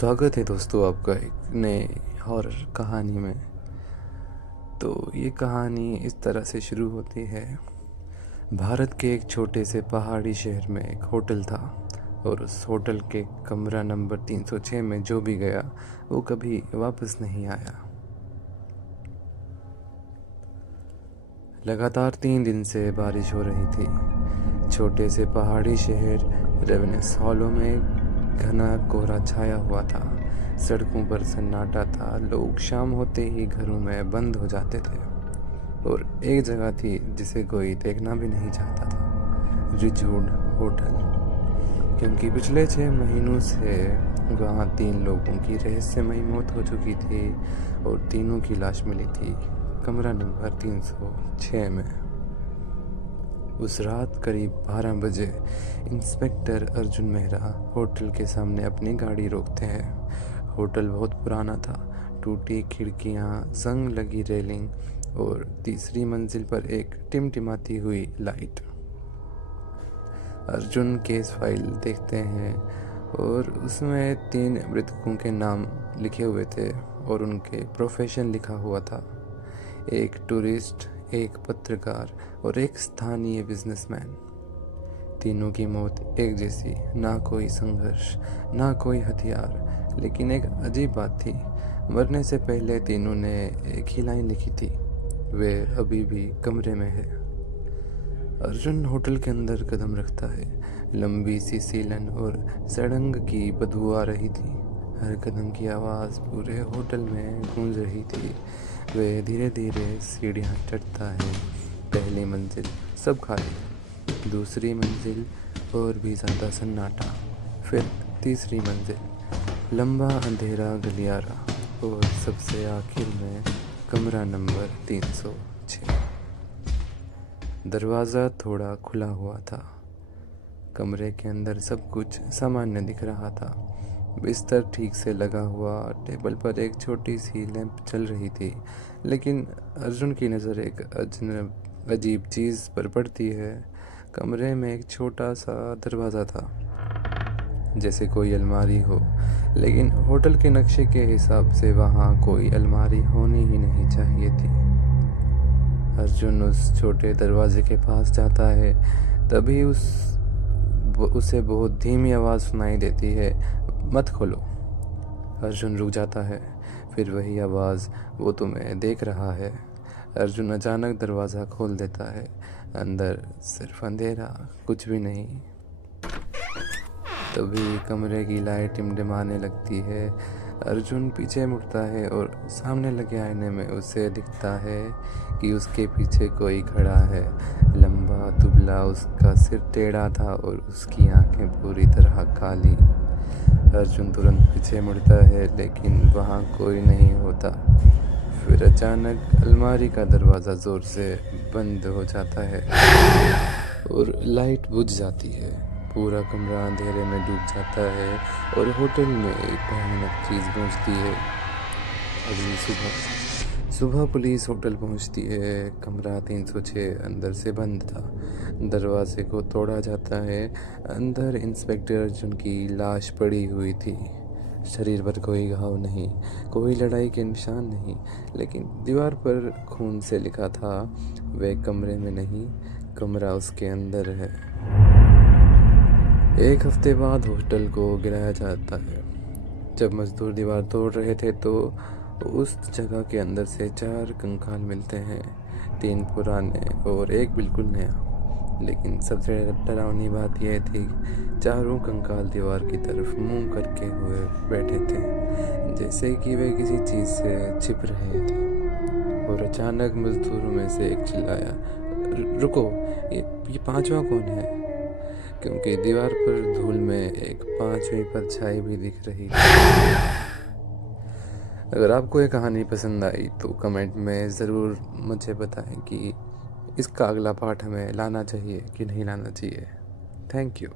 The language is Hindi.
स्वागत है दोस्तों आपका एक नए हॉरर कहानी में। तो ये कहानी इस तरह से शुरू होती है। भारत के एक छोटे से पहाड़ी शहर में एक होटल था और उस होटल के कमरा नंबर 306 में जो भी गया वो कभी वापस नहीं आया। लगातार 3 दिन से बारिश हो रही थी। छोटे से पहाड़ी शहर रेवेनेस हॉलों में घना कोहरा छाया हुआ था। सड़कों पर सन्नाटा था। लोग शाम होते ही घरों में बंद हो जाते थे और एक जगह थी जिसे कोई देखना भी नहीं चाहता था, रिजवुड होटल। क्योंकि पिछले 6 महीनों से वहाँ 3 लोगों की रहस्यमयी मौत हो चुकी थी और तीनों की लाश मिली थी कमरा नंबर 306 में। उस रात करीब 12 बजे इंस्पेक्टर अर्जुन मेहरा होटल के सामने अपनी गाड़ी रोकते हैं। होटल बहुत पुराना था, टूटी खिड़कियां, जंग लगी रेलिंग और तीसरी मंजिल पर एक टिमटिमाती हुई लाइट। अर्जुन केस फाइल देखते हैं और उसमें 3 मृतकों के नाम लिखे हुए थे और उनके प्रोफेशन लिखा हुआ था। एक टूरिस्ट, एक पत्रकार और एक स्थानीय बिजनेसमैन। तीनों की मौत एक जैसी, ना कोई संघर्ष, ना कोई हथियार। लेकिन एक अजीब बात थी, मरने से पहले तीनों ने एक ही लाइन लिखी थी, वे अभी भी कमरे में है। अर्जुन होटल के अंदर कदम रखता है। लंबी सी सीलन और सड़ंग की बदबू आ रही थी। हर कदम की आवाज़ पूरे होटल में गूंज रही थी। वे धीरे धीरे सीढ़ियाँ चढ़ता है। पहली मंजिल सब खाली, दूसरी मंजिल और भी ज़्यादा सन्नाटा, फिर तीसरी मंजिल लंबा अंधेरा गलियारा और सबसे आखिर में कमरा नंबर 306। दरवाज़ा थोड़ा खुला हुआ था। कमरे के अंदर सब कुछ सामान्य दिख रहा था। बिस्तर ठीक से लगा हुआ, टेबल पर एक छोटी सी लैंप चल रही थी। लेकिन अर्जुन की नज़र एक अजीब चीज़ पर पड़ती है। कमरे में एक छोटा सा दरवाज़ा था, जैसे कोई अलमारी हो, लेकिन होटल के नक्शे के हिसाब से वहाँ कोई अलमारी होनी ही नहीं चाहिए थी। अर्जुन उस छोटे दरवाजे के पास जाता है। तभी उसे बहुत धीमी आवाज़ सुनाई देती है, मत खोलो। अर्जुन रुक जाता है। फिर वही आवाज़, वो तुम्हें देख रहा है। अर्जुन अचानक दरवाज़ा खोल देता है। अंदर सिर्फ अंधेरा, कुछ भी नहीं। तभी कमरे की लाइट टिमटिमाने लगती है। अर्जुन पीछे मुड़ता है और सामने लगे आईने में उसे दिखता है कि उसके पीछे कोई खड़ा है। लंबा दुबला, उसका सिर टेढ़ा था और उसकी आंखें पूरी तरह काली। अर्जुन तुरंत पीछे मुड़ता है, लेकिन वहाँ कोई नहीं होता। फिर अचानक अलमारी का दरवाज़ा ज़ोर से बंद हो जाता है और लाइट बुझ जाती है। पूरा कमरा अंधेरे में डूब जाता है और होटल में एक भयानक चीज़ गूंजती है। अगली सुबह पुलिस होटल पहुंचती है। कमरा 306 अंदर से बंद था। दरवाजे को तोड़ा जाता है। अंदर इंस्पेक्टर अर्जुन की लाश पड़ी हुई थी। शरीर पर कोई घाव नहीं, कोई लड़ाई के निशान नहीं, लेकिन दीवार पर खून से लिखा था, वे कमरे में नहीं, कमरा उसके अंदर है। 1 हफ्ते बाद होटल को गिराया जाता है। जब मजदूर दीवार तोड़ रहे थे तो उस जगह के अंदर से 4 कंकाल मिलते हैं, 3 पुराने और एक बिल्कुल नया। लेकिन सबसे डरावनी बात यह थी, चारों कंकाल दीवार की तरफ मुंह करके हुए बैठे थे, जैसे कि वे किसी चीज़ से छिप रहे थे। और अचानक मजदूरों में से एक चिल्लाया, रुको, ये 5वां कौन है? क्योंकि दीवार पर धूल में एक 5वीं परछाई भी दिख रही थी। अगर आपको ये कहानी पसंद आई तो कमेंट में ज़रूर मुझे बताएं कि इसका अगला पार्ट हमें लाना चाहिए कि नहीं लाना चाहिए। Thank you.